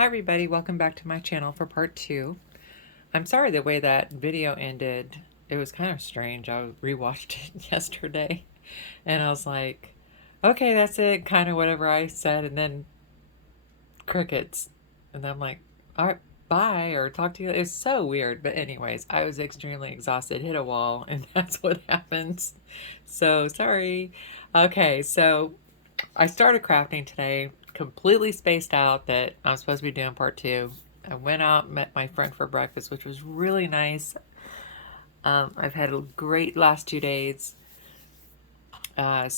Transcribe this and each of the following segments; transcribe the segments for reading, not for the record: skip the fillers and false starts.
Hi everybody, welcome back to my channel for part 2. I'm sorry the way that video ended. It was kind of strange. I rewatched it yesterday and I was like, okay, that's it, kind of whatever I said, and then crickets. And I'm like, all right, bye, or talk to you. It's so weird. But anyways, I was extremely exhausted, hit a wall, and that's what happens. So sorry. Okay, so I started crafting today, completely spaced out that I'm supposed to be doing part 2. I went out, met my friend for breakfast, which was really nice. I've had a great last 2 days. I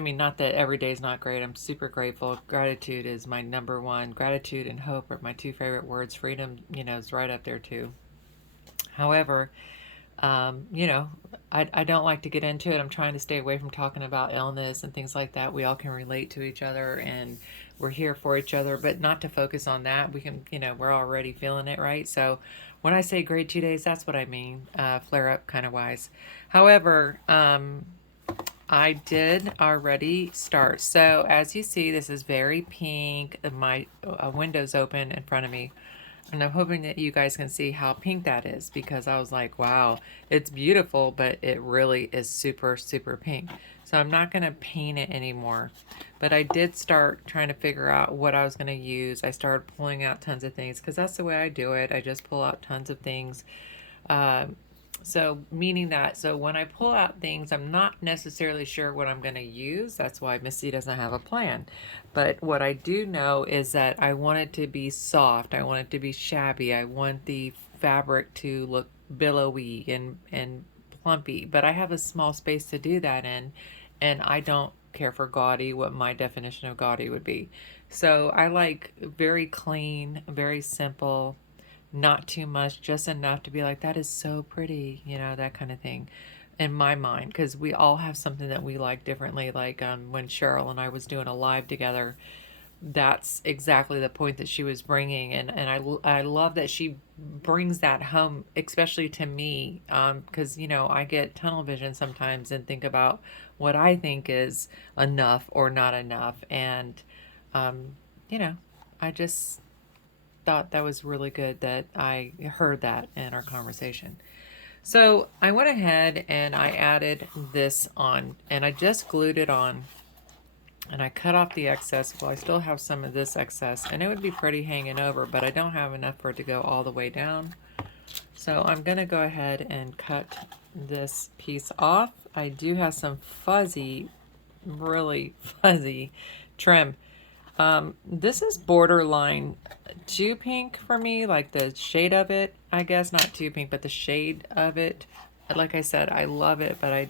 mean, not that every day is not great. I'm super grateful. Gratitude is my number one. Gratitude and hope are my two favorite words. Freedom, is right up there too. However, you know, I don't like to get into it. I'm trying to stay away from talking about illness and things like that. We all can relate to each other and we're here for each other, but not to focus on that. We can, we're already feeling it, right? So when I say great 2 days, that's what I mean, flare up kind of wise. However, I did already start. So as you see, this is very pink. My window's open in front of me. And I'm hoping that you guys can see how pink that is, because I was like, wow, it's beautiful, but it really is super, super pink. So I'm not going to paint it anymore. But I did start trying to figure out what I was going to use. I started pulling out tons of things because that's the way I do it. I just pull out tons of things. So meaning that, so when I pull out things, I'm not necessarily sure what I'm going to use. That's why Missy doesn't have a plan. But what I do know is that I want it to be soft. I want it to be shabby. I want the fabric to look billowy and plumpy. But I have a small space to do that in, and I don't care for gaudy, what my definition of gaudy would be. So I like very clean, very simple, not too much, just enough to be like, that is so pretty, that kind of thing in my mind, because we all have something that we like differently. Like when Cheryl and I was doing a live together, that's exactly the point that she was bringing, and I love that she brings that home, especially to me, because I get tunnel vision sometimes and think about what I think is enough or not enough, and you know I just thought that was really good that I heard that in our conversation. So I went ahead and I added this on, and I just glued it on, and I cut off the excess. Well, I still have some of this excess, and it would be pretty hanging over, but I don't have enough for it to go all the way down. So I'm going to go ahead and cut this piece off. I do have some fuzzy, really fuzzy trim. This is borderline too pink for me, like the shade of it, I guess, not too pink, but the shade of it. Like I said, I love it, but I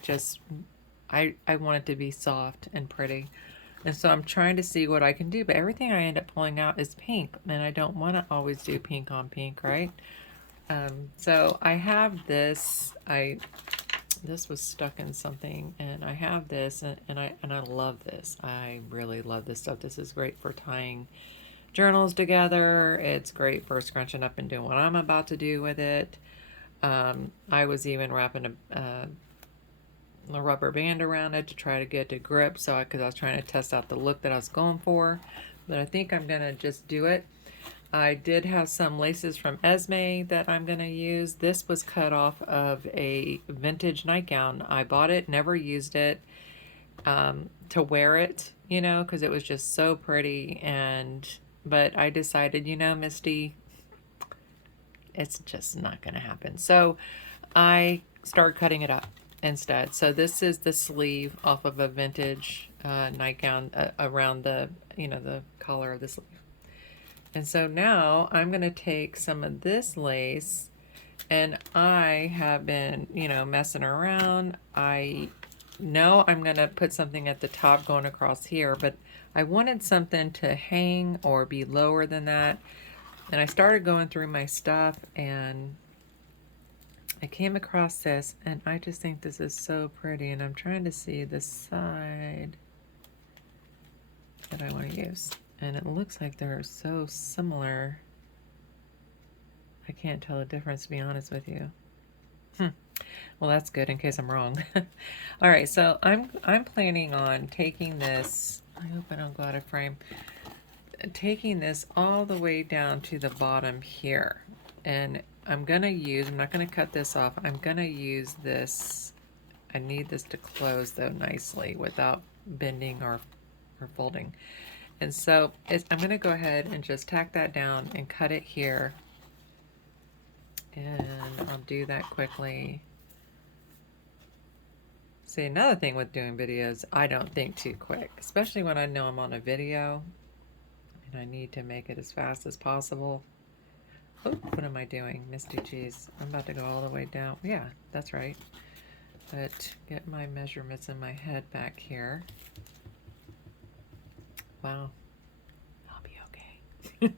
want it to be soft and pretty. And so I'm trying to see what I can do, but everything I end up pulling out is pink, and I don't want to always do pink on pink, right? So I have this, this was stuck in something, and I have this, and I love this. I really love this stuff. This is great for tying journals together. It's great for scrunching up and doing what I'm about to do with it. I was even wrapping a rubber band around it to try to get it to grip, because I was trying to test out the look that I was going for. But I think I'm gonna just do it. I did have some laces from Esme that I'm going to use. This was cut off of a vintage nightgown. I bought it, never used it, to wear it, because it was just so pretty. But I decided, Misty, it's just not going to happen. So I started cutting it up instead. So this is the sleeve off of a vintage nightgown around the, the collar of the sleeve. And so now I'm going to take some of this lace, and I have been, messing around. I know I'm going to put something at the top going across here, but I wanted something to hang or be lower than that. And I started going through my stuff, and I came across this, and I just think this is so pretty. And I'm trying to see the side that I want to use. And it looks like they're so similar. I can't tell the difference, to be honest with you. Well, that's good in case I'm wrong. All right, so I'm planning on taking this. I hope I don't go out of frame. taking this all the way down to the bottom here. And I'm not gonna cut this off. I'm gonna use this. I need this to close though nicely without bending or folding. And so I'm gonna go ahead and just tack that down and cut it here. And I'll do that quickly. See, another thing with doing videos, I don't think too quick, especially when I know I'm on a video and I need to make it as fast as possible. Oh, what am I doing? Misty cheese. I'm about to go all the way down. Yeah, that's right. But get my measurements in my head back here. Wow. I'll be okay.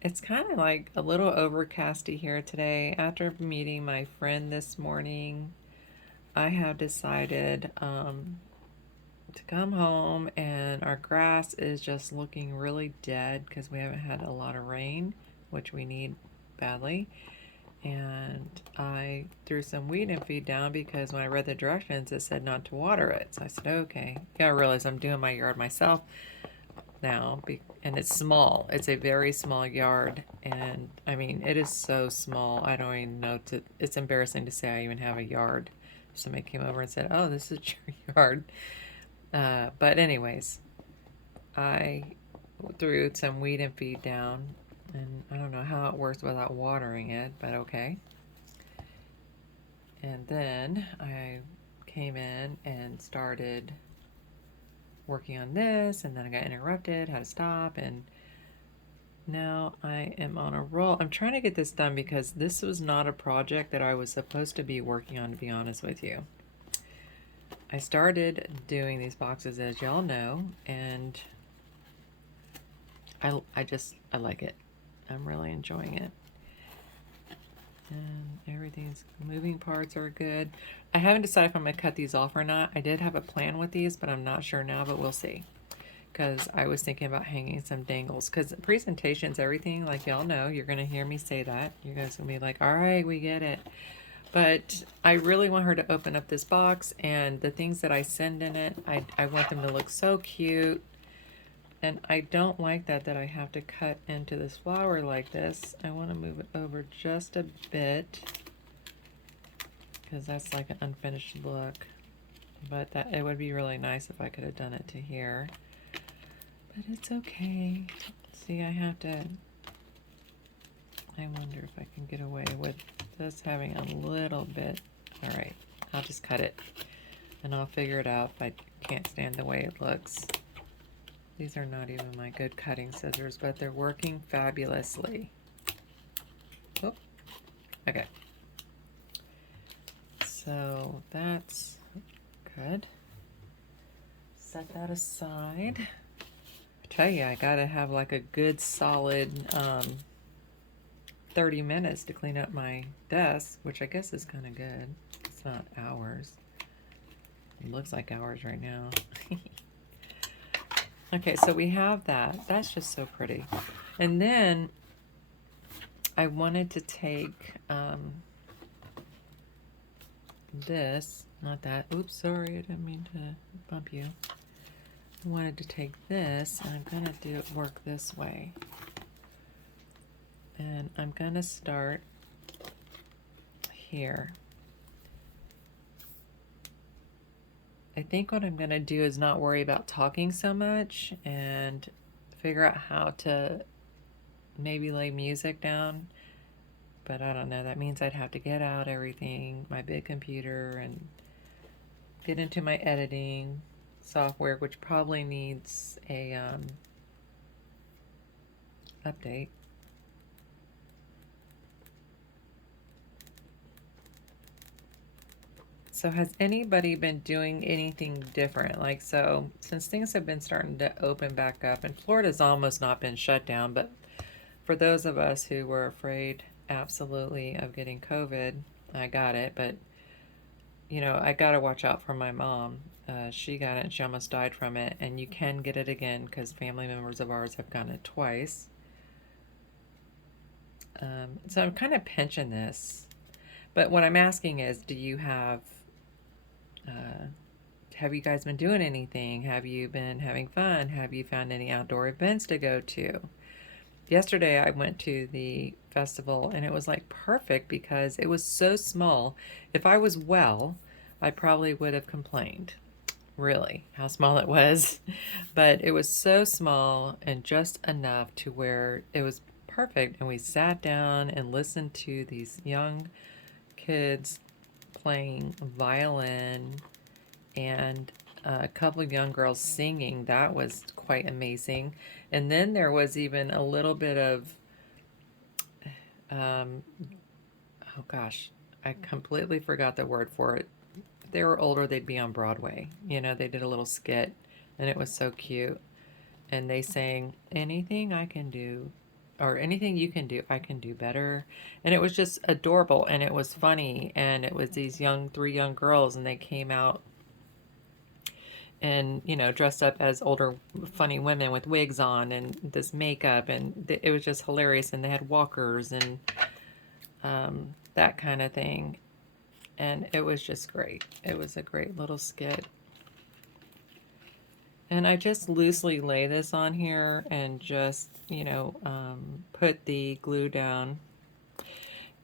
It's kind of like a little overcasty here today. After meeting my friend this morning, I have decided to come home, and our grass is just looking really dead because we haven't had a lot of rain, which we need badly. And I threw some weed and feed down because when I read the directions it said not to water it. So I said, okay. Yeah, I realize I'm doing my yard myself now, and it's small. It's a very small yard, and I mean, it is so small. I don't even know it's embarrassing to say I even have a yard. Somebody came over and said, oh, this is your yard. But anyways, I threw some weed and feed down, and I don't know how it works without watering it, but okay. And then I came in and started working on this, and then I got interrupted, had to stop, and now I am on a roll. I'm trying to get this done because this was not a project that I was supposed to be working on, to be honest with you. I started doing these boxes, as y'all know, and I like it. I'm really enjoying it. And everything's moving parts are good. I haven't decided if I'm going to cut these off or not. I did have a plan with these, but I'm not sure now, but we'll see. Because I was thinking about hanging some dangles. Because presentations, everything, like y'all know, you're going to hear me say that. You guys are going to be like, all right, we get it. But I really want her to open up this box, and the things that I send in it, I want them to look so cute. And I don't like that I have to cut into this flower like this. I want to move it over just a bit because that's like an unfinished look. But it would be really nice if I could have done it to here. But it's okay. See, I wonder if I can get away with this having a little bit. All right, I'll just cut it and I'll figure it out if I can't stand the way it looks. These are not even my good cutting scissors, but they're working fabulously. Oh, okay. So that's good. Set that aside. I tell you, I gotta have like a good solid 30 minutes to clean up my desk, which I guess is kind of good. It's not hours. It looks like hours right now. Okay, so we have that. That's just so pretty. And then I wanted to take this, not that. Oops, sorry, I didn't mean to bump you. I wanted to take this, and I'm gonna work this way. And I'm gonna start here. I think what I'm going to do is not worry about talking so much and figure out how to maybe lay music down. But I don't know. That means I'd have to get out everything, my big computer, and get into my editing software, which probably needs a update. So has anybody been doing anything different? Like, so since things have been starting to open back up, and Florida's almost not been shut down, but for those of us who were afraid absolutely of getting COVID, I got it, but you know, I gotta watch out for my mom. She got it and she almost died from it, and you can get it again because family members of ours have gotten it twice. So I'm kind of pinching this, but what I'm asking is, do you have have you guys been doing anything? Have you been having fun? Have you found any outdoor events to go to? Yesterday I went to the festival and it was like perfect because it was so small. If I was well, I probably would have complained, really, how small it was. But it was so small and just enough to where it was perfect. And we sat down and listened to these young kids playing violin and a couple of young girls singing. That was quite amazing. And then there was even a little bit of, oh gosh, I completely forgot the word for it. If they were older, they'd be on Broadway. You know, they did a little skit, and it was so cute. And they sang, anything I can do, or anything you can do, I can do better. And it was just adorable, and it was funny. And it was these three young girls, and they came out and, you know, dressed up as older funny women with wigs on and this makeup, and it was just hilarious. And they had walkers and that kind of thing, and it was just great. It was a great little skit. And I just loosely lay this on here and just, you know, put the glue down.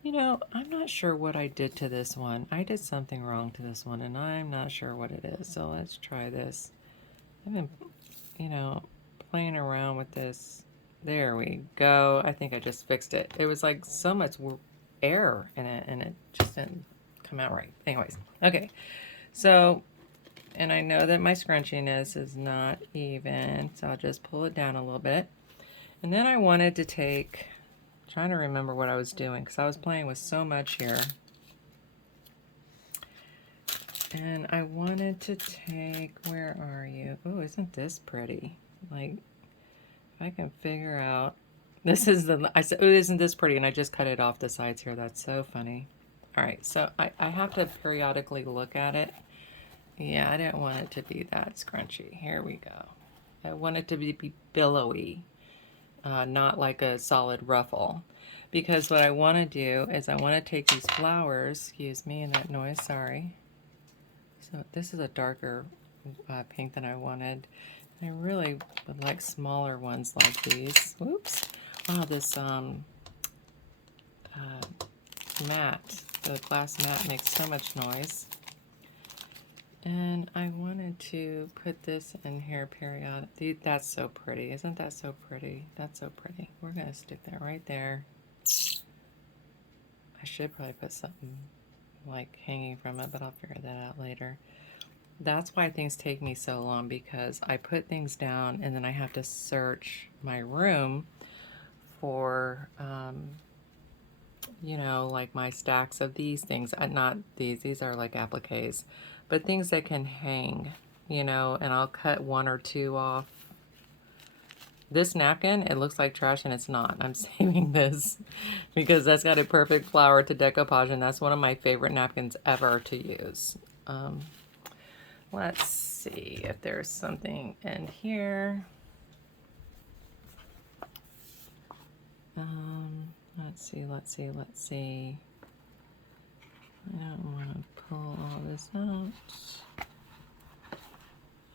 You know, I'm not sure what I did to this one. I did something wrong to this one, and I'm not sure what it is. So let's try this. I've been, you know, playing around with this. There we go. I think I just fixed it. It was like so much air in it, and it just didn't come out right. Anyways, okay. So, and I know that my scrunchiness is not even, so I'll just pull it down a little bit. And then I wanted to take, trying to remember what I was doing because I was playing with so much here. And I wanted to take, where are you? Oh, isn't this pretty? Like, if I can figure out, this is the, I said, oh, isn't this pretty? And I just cut it off the sides here. That's so funny. All right, so I have to periodically look at it. Yeah, I didn't want it to be that scrunchy. Here we go. I want it to be billowy, not like a solid ruffle. Because what I want to do is I want to take these flowers, excuse me, and that noise, sorry. So this is a darker pink than I wanted. I really would like smaller ones like these. Whoops. Wow, this matte, the glass matte makes so much noise. And I wanted to put this in here periodically. That's so pretty. Isn't that so pretty? That's so pretty. We're going to stick that right there. I should probably put something like hanging from it, but I'll figure that out later. That's why things take me so long, because I put things down and then I have to search my room for, you know, like my stacks of these things. Not these are like appliques, but things that can hang, you know, and I'll cut one or two off. This napkin, it looks like trash and it's not. I'm saving this because that's got a perfect flower to decoupage, and that's one of my favorite napkins ever to use. Let's see if there's something in here. Let's see. I don't want to pull all this out.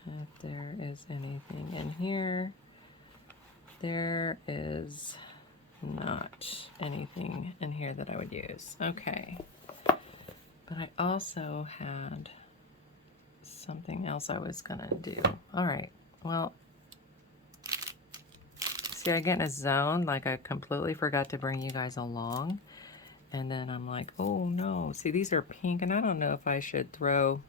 If there is anything in here. There is not anything in here that I would use. Okay. But I also had something else I was going to do. All right. Well, see, I get in a zone, like I completely forgot to bring you guys along. And then I'm like, oh no. See, these are pink, and I don't know if I should throw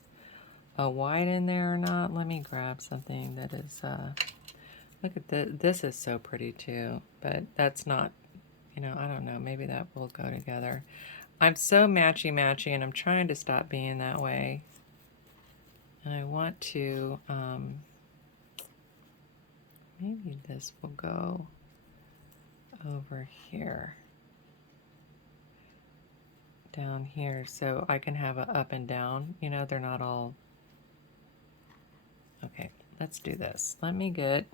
a white in there or not. Let me grab something that is, look at this. This is so pretty too, but that's not, you know, I don't know. Maybe that will go together. I'm so matchy-matchy, and I'm trying to stop being that way. And I want to, maybe this will go over here. Down here, so I can have a up and down. You know, they're not all. Okay, let's do this. Let me get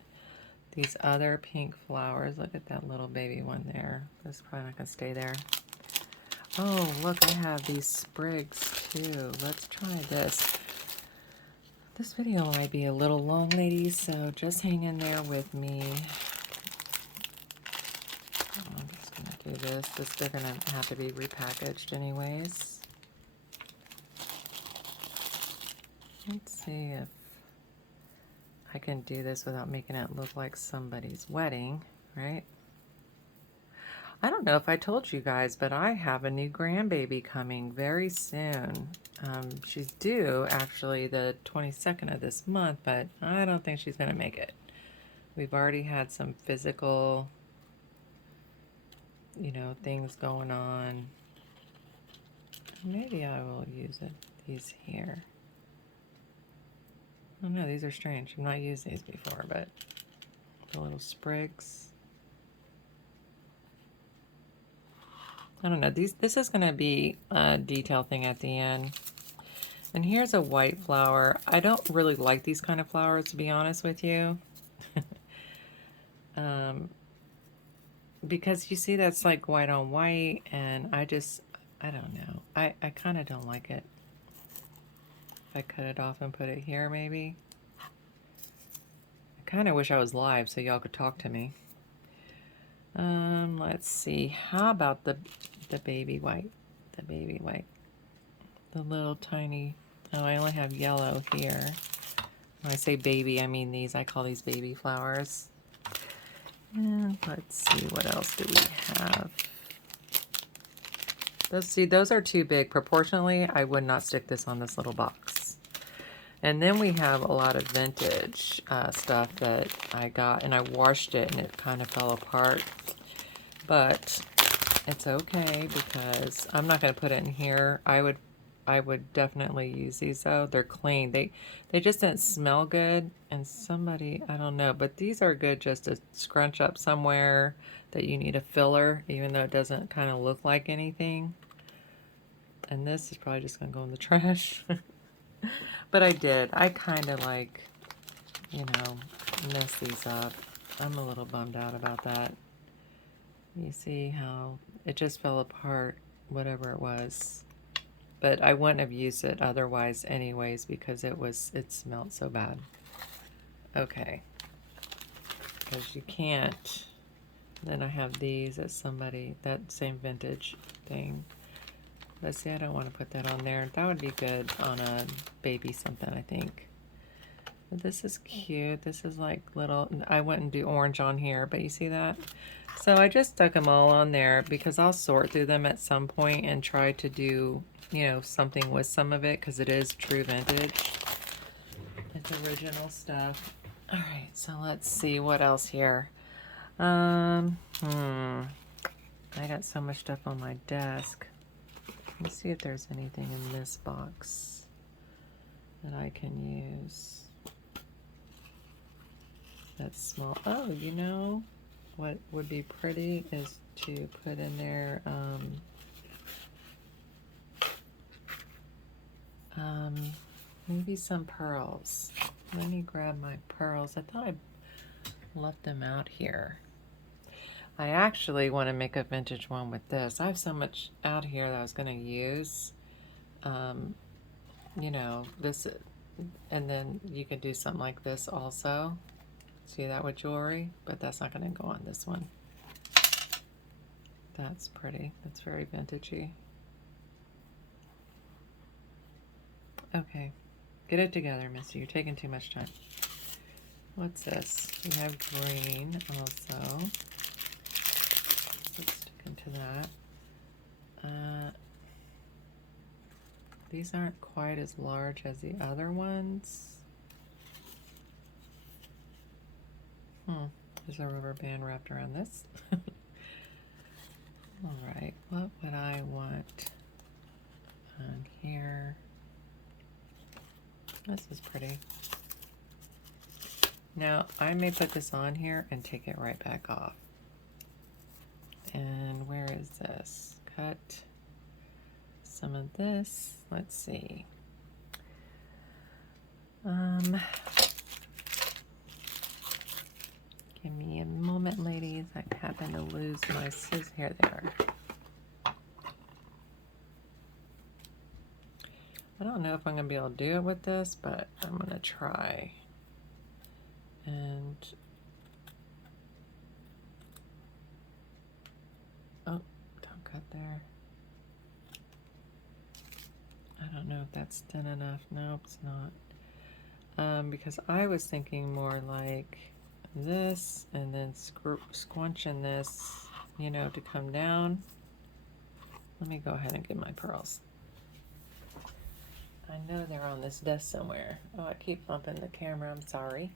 these other pink flowers. Look at that little baby one there. That's probably not gonna stay there. Oh, look, I have these sprigs too. Let's try this. This video might be a little long, ladies, so just hang in there with me. I'm just going to do this. They're going to have to be repackaged anyways. Let's see if I can do this without making it look like somebody's wedding, right? I don't know if I told you guys, but I have a new grandbaby coming very soon. She's due actually the 22nd of this month, but I don't think she's going to make it. We've already had some physical, you know, things going on. Maybe I will use these here. Oh no, these are strange. I've not used these before, but the little sprigs. I don't know. This is going to be a detail thing at the end. And here's a white flower. I don't really like these kind of flowers, to be honest with you. Because you see that's like white on white, and I don't know. I kind of don't like it. If I cut it off and put it here, maybe. I kind of wish I was live so y'all could talk to me. Let's see. How about the baby white? The baby white. The little tiny. Oh, I only have yellow here. When I say baby, I mean these. I call these baby flowers. And let's see, what else do we have? Those are too big. Proportionally, I would not stick this on this little box. And then we have a lot of vintage stuff that I got, and I washed it and it kind of fell apart. But it's okay because I'm not going to put it in here. I would definitely use these though. They're clean. They just didn't smell good, and somebody, I don't know, but these are good just to scrunch up somewhere that you need a filler, even though it doesn't kind of look like anything. And this is probably just going to go in the trash. But I kind of like, you know, mess these up. I'm a little bummed out about that. You see how it just fell apart, whatever it was. But I wouldn't have used it otherwise anyways because it smelled so bad. Okay. Because you can't. Then I have these as that same vintage thing. Let's see, I don't want to put that on there. That would be good on a baby something, I think. But this is cute. This is like little, I wouldn't do orange on here, but you see that? So I just stuck them all on there because I'll sort through them at some point and try to do, you know, something with some of it because it is true vintage. It's original stuff. All right, so let's see what else here. I got so much stuff on my desk. Let's see if there's anything in this box that I can use. That's small. Oh, you know what would be pretty is to put in there maybe some pearls. Let me grab my pearls. I thought I left them out here. I actually want to make a vintage one with this. I have so much out here that I was going to use. You know, this, and then you could do something like this also. See that with jewelry, but that's not going to go on this one. That's pretty. That's very vintagey. Okay, get it together, Missy. You're taking too much time. What's this? We have green also. Let's stick into that. These aren't quite as large as the other ones. There's a rubber band wrapped around this. Alright, what would I want on here? This is pretty. Now, I may put this on here and take it right back off. And where is this? Cut some of this. Let's see. Give me a moment, ladies. I happen to lose my scissors. Here they are. I don't don't know if I'm gonna be able to do it with this, but I'm gonna try. And oh, don't cut there. I don't know if that's thin enough. No, it's not. Because I was thinking more like this, and then squunching this, you know, to come down. Let me go ahead and get my pearls. I know they're on this desk somewhere. Oh, I keep bumping the camera. I'm sorry.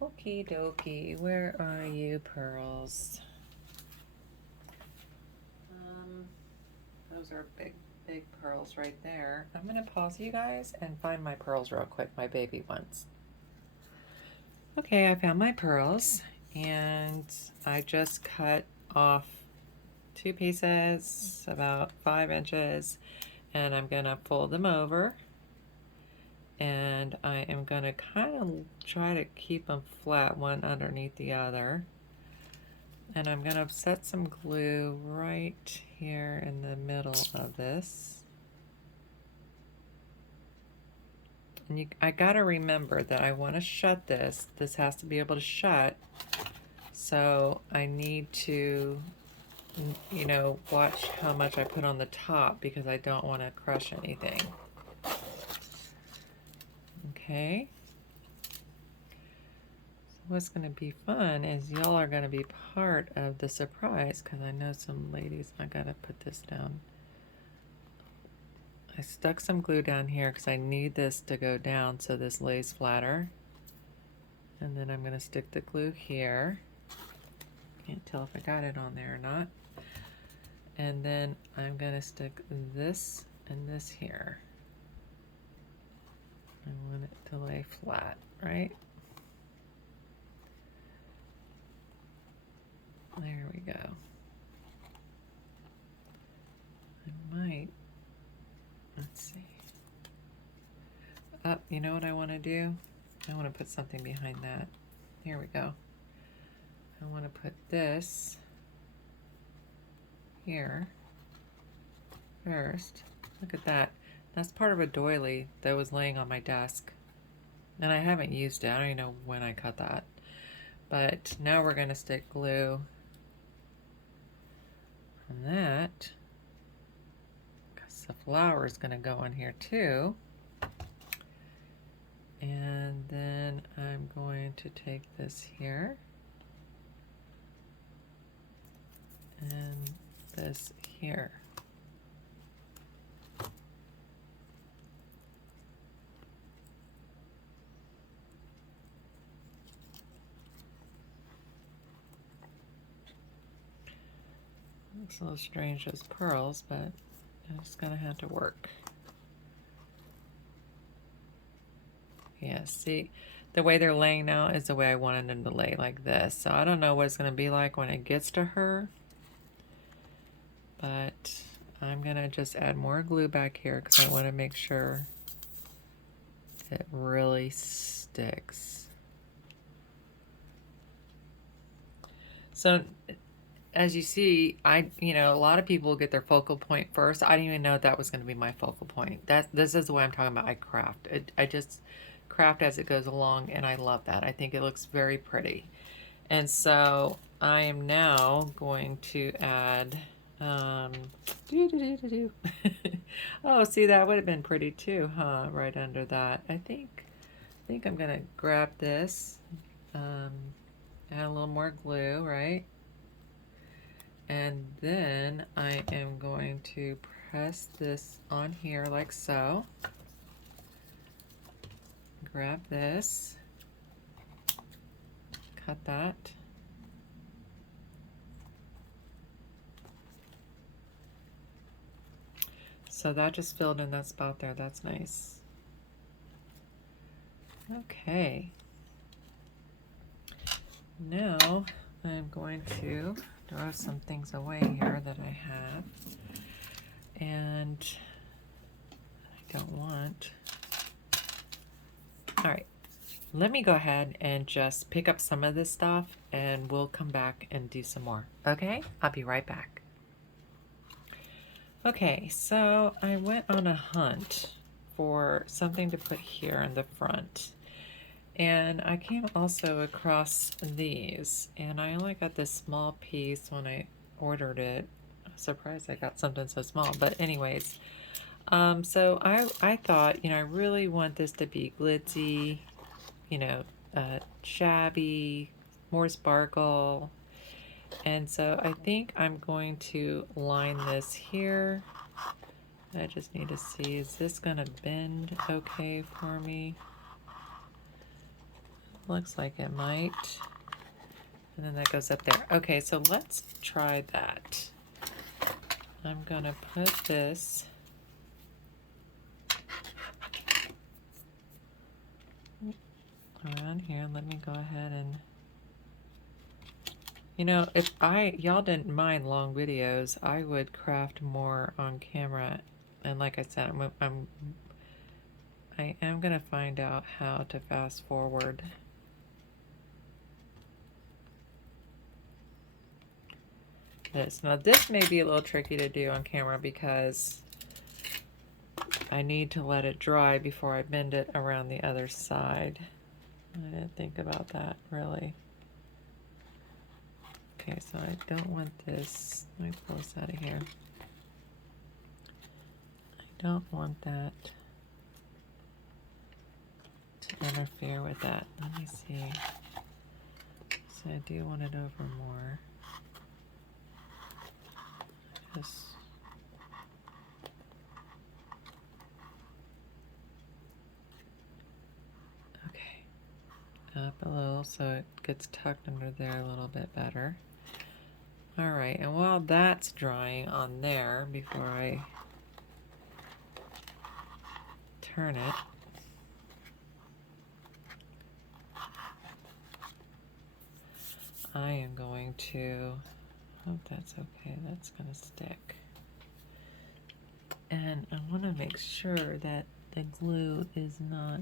Okie dokie. Where are you, pearls? Those are big pearls right there. I'm gonna pause you guys and find my pearls real quick, my baby ones. Okay, I found my pearls, and I just cut off 2 pieces about 5 inches, and I'm gonna fold them over, and I am gonna kind of try to keep them flat, one underneath the other. And I'm gonna set some glue right here in the middle of this. And I gotta remember that I want to shut this. This has to be able to shut. So I need to, you know, watch how much I put on the top because I don't want to crush anything. Okay. What's going to be fun is y'all are going to be part of the surprise, because I know some ladies. I got to put this down. I stuck some glue down here because I need this to go down so this lays flatter. And then I'm going to stick the glue here. Can't tell if I got it on there or not. And then I'm going to stick this and this here. I want it to lay flat, right? There we go. I might, let's see. You know what I want to do? I want to put something behind that. Here we go. I want to put this here first. Look at that. That's part of a doily that was laying on my desk. And I haven't used it. I don't even know when I cut that. But now we're going to stick glue on that, because the flower is going to go in here too. And then I'm going to take this here and this here. Looks a little strange as pearls, but it's gonna have to work. Yeah, see, the way they're laying now is the way I wanted them to lay, like this. So I don't know what it's gonna be like when it gets to her, but I'm gonna just add more glue back here because I want to make sure it really sticks. So as you see, you know, a lot of people get their focal point first. I didn't even know that was going to be my focal point. This is the way I'm talking about. I craft. I just craft as it goes along, and I love that. I think it looks very pretty. And so I am now going to add. Oh, see, that would have been pretty too, huh? Right under that. I think I'm gonna grab this, add a little more glue, right? And then I am going to press this on here like so. Grab this, cut that. So that just filled in that spot there. That's nice. Okay. Now I'm going to throw some things away here that I have, and I don't want. All right, let me go ahead and just pick up some of this stuff, and we'll come back and do some more. Okay, I'll be right back. Okay, so I went on a hunt for something to put here in the front. And I came also across these, and I only got this small piece when I ordered it. I'm surprised I got something so small, but anyways. So I thought, you know, I really want this to be glitzy, you know, shabby, more sparkle. And so I think I'm going to line this here. I just need to see, is this gonna bend okay for me? Looks like it might. And then that goes up there. Okay, so let's try that. I'm gonna put this around here. Let me go ahead and, you know, if y'all didn't mind long videos, I would craft more on camera. And like I said, I am gonna find out how to fast forward this. Now this may be a little tricky to do on camera because I need to let it dry before I bend it around the other side. I didn't think about that really. Okay, so I don't want this. Let me pull this out of here. I don't want that to interfere with that. Let me see. So I do want it over more. Just up a little so it gets tucked under there a little bit better. All right, and while that's drying on there, before I turn it, I am going to, hope that's okay, that's gonna stick. And I wanna make sure that the glue is not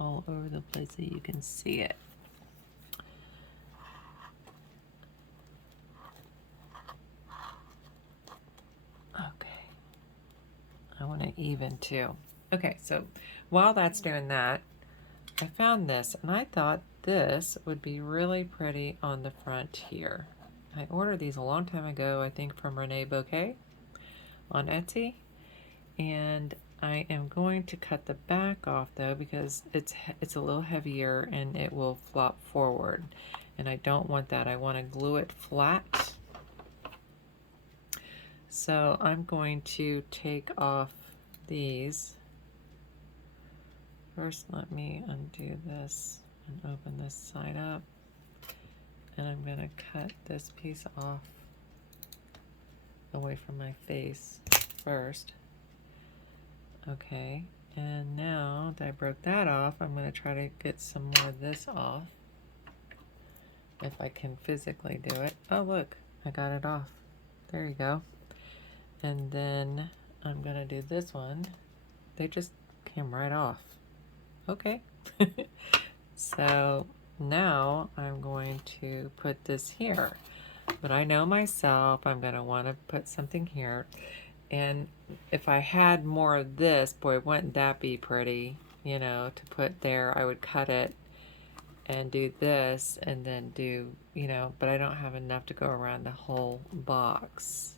all over the place so you can see it. Okay, I want to even too. Okay, so while that's doing that, I found this and I thought this would be really pretty on the front here. I ordered these a long time ago, I think from Renee Bouquet on Etsy, and I am going to cut the back off though because it's a little heavier and it will flop forward, and I don't want that. I want to glue it flat. So I'm going to take off these. First, let me undo this and open this side up, and I'm going to cut this piece off away from my face first. Okay, and now that I broke that off, I'm going to try to get some more of this off, if I can physically do it. Oh look, I got it off. There you go. And then I'm going to do this one. They just came right off. Okay. So now I'm going to put this here. But I know myself, I'm going to want to put something here. And if I had more of this, boy, wouldn't that be pretty, you know, to put there. I would cut it and do this and then do, you know, but I don't have enough to go around the whole box.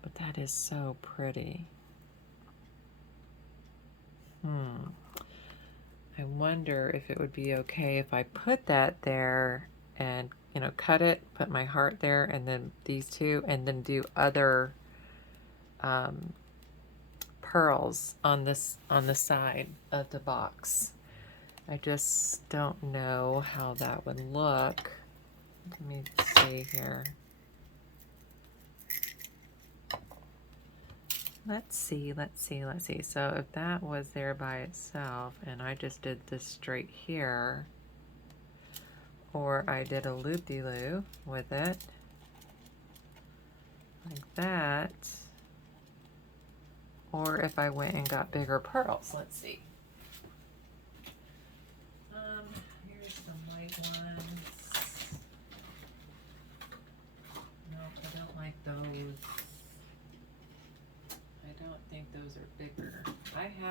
But that is so pretty. I wonder if it would be okay if I put that there and, you know, cut it, put my heart there, and then these two, and then do other pearls on this, on the side of the box. I just don't know how that would look. Let me see here. Let's see. So if that was there by itself and I just did this straight here, or I did a loop-de-loo with it, like that, or if I went and got bigger pearls. Let's see. Here's some white ones. No, I don't like those. I don't think those are bigger.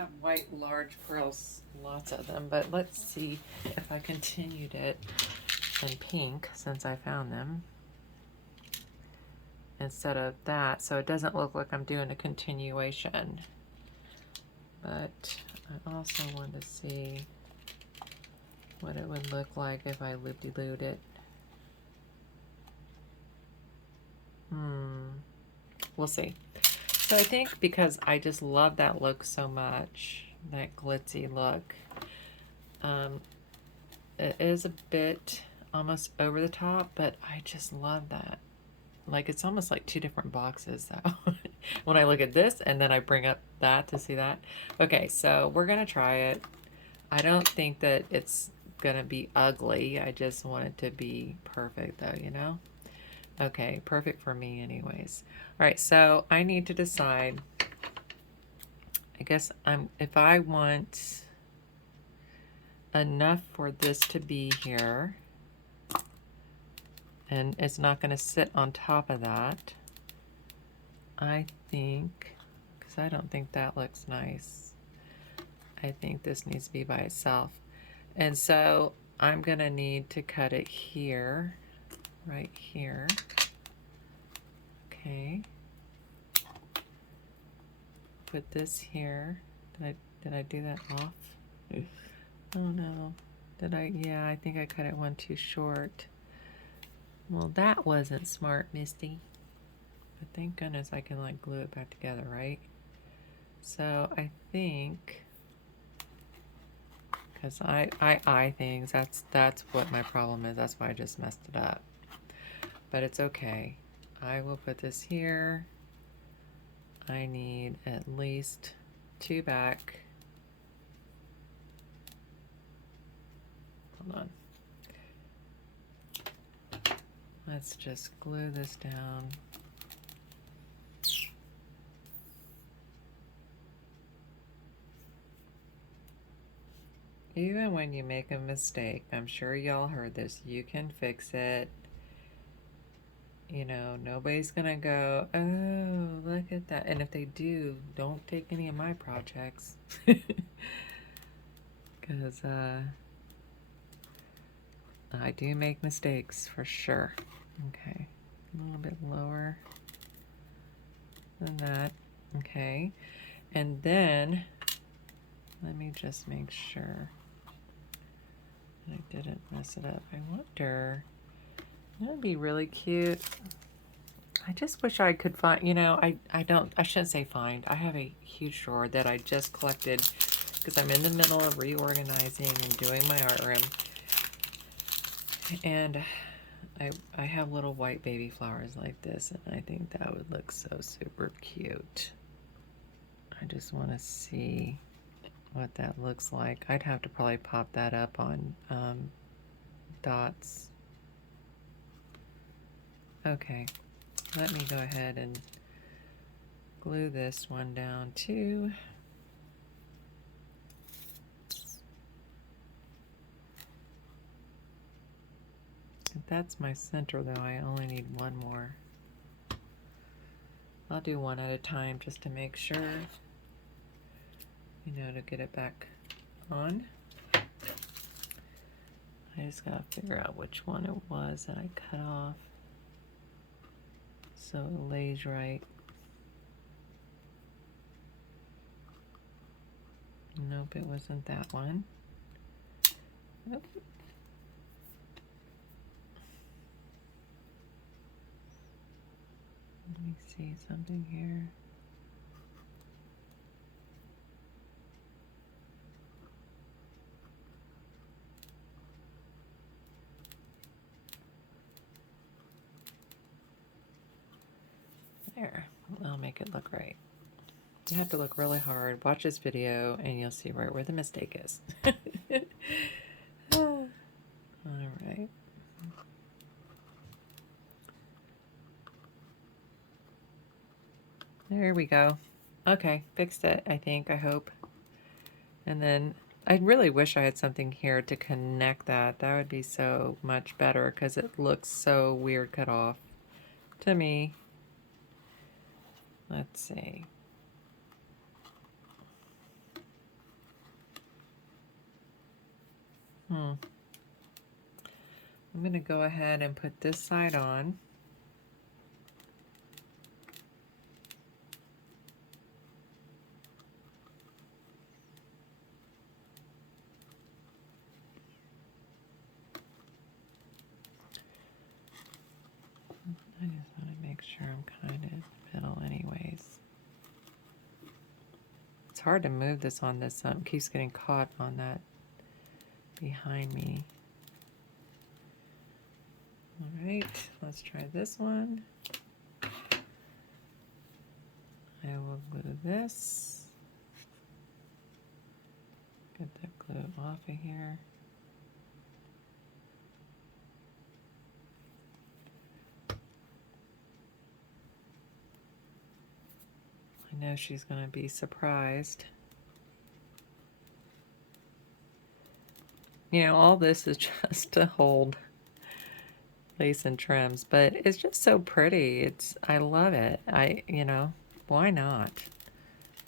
have white large pearls, lots of them, but let's see if I continued it in pink since I found them instead of that, so it doesn't look like I'm doing a continuation. But I also want to see what it would look like if I loop-de-looped it. We'll see. So I think because I just love that look so much, that glitzy look, it is a bit almost over the top, but I just love that. Like, it's almost like two different boxes though. When I look at this and then I bring up that to see that. Okay, so we're gonna try it. I don't think that it's gonna be ugly. I just want it to be perfect though, you know? Okay, perfect for me anyways. All right, so I need to decide, I guess if I want enough for this to be here, and it's not gonna sit on top of that, I think, because I don't think that looks nice, I think this needs to be by itself. And so I'm gonna need to cut it here, right here. Okay. Put this here. Did I do that off? Oh no. Did I? Yeah, I think I cut it one too short. Well, that wasn't smart, Misty. But thank goodness I can like glue it back together, right? So I think, because I things, that's what my problem is. That's why I just messed it up. But it's okay. I will put this here. I need at least 2 back. Hold on. Let's just glue this down. Even when you make a mistake, I'm sure y'all heard this, you can fix it. You know, nobody's gonna go, oh, look at that. And if they do, don't take any of my projects. Because I do make mistakes for sure. Okay, a little bit lower than that. Okay, and then let me just make sure that I didn't mess it up. I wonder, that'd be really cute. I just wish I could find, you know, I shouldn't say find. I have a huge drawer that I just collected because I'm in the middle of reorganizing and doing my art room. And I have little white baby flowers like this, and I think that would look so super cute. I just want to see what that looks like. I'd have to probably pop that up on dots. Okay, let me go ahead and glue this one down too. That's my center though. I only need one more. I'll do one at a time just to make sure, you know, to get it back on. I just gotta figure out which one it was that I cut off so it lays right. Nope, it wasn't that one. Nope. Let me see something here. There, I'll make it look right. You have to look really hard. Watch this video and you'll see right where the mistake is. All right. There we go. Okay, fixed it, I think, I hope. And then I really wish I had something here to connect that. That would be so much better because it looks so weird cut off to me. Let's see. I'm going to go ahead and put this side on. I just want to make sure I'm kind of in the middle anyways. It's hard to move this on this, it keeps getting caught on that behind me. All right, let's try this one. I will glue this. Get the glue off of here. I know she's going to be surprised. You know, all this is just to hold lace and trims, but it's just so pretty. I love it. You know, why not?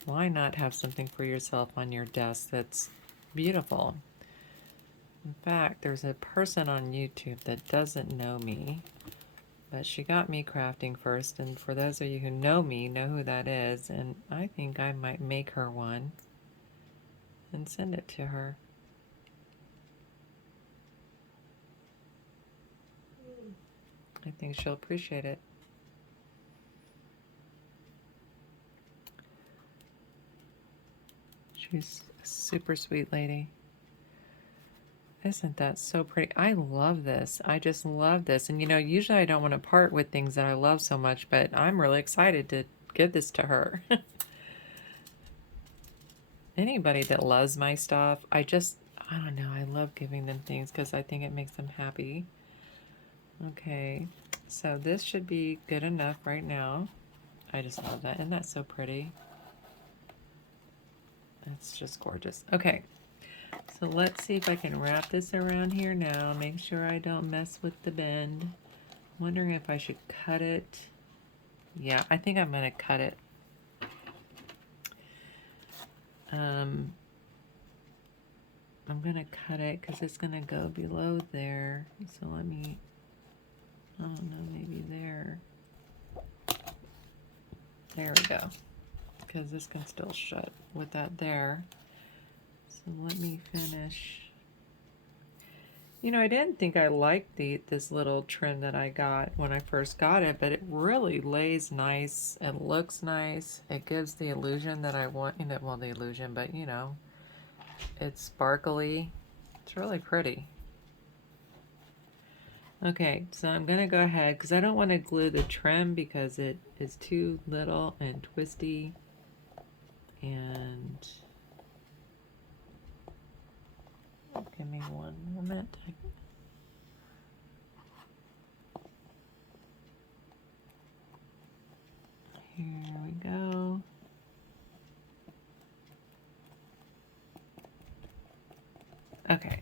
Why not have something for yourself on your desk that's beautiful? In fact, there's a person on YouTube that doesn't know me, but she got me crafting first, and for those of you who know me, know who that is, and I think I might make her one and send it to her. I think she'll appreciate it. She's a super sweet lady. Isn't that so pretty? I love this. I just love this. And you know, usually I don't want to part with things that I love so much, but I'm really excited to give this to her. Anybody that loves my stuff, I don't know, I love giving them things because I think it makes them happy. Okay, so this should be good enough right now. I just love that. Isn't that so pretty? That's just gorgeous. Okay, so let's see if I can wrap this around here now. Make sure I don't mess with the bend. I'm wondering if I should cut it. Yeah, I think I'm going to cut it. I'm going to cut it because it's going to go below there. So let me, I don't know, maybe there. There we go. Because this can still shut with that there. So let me finish. You know, I didn't think I liked this little trim that I got when I first got it, but it really lays nice. It looks nice. It gives the illusion that I want, you know, well, the illusion, but you know, it's sparkly. It's really pretty. Okay, so I'm gonna go ahead because I don't want to glue the trim because it is too little and twisty. And give me one moment. Here we go. Okay,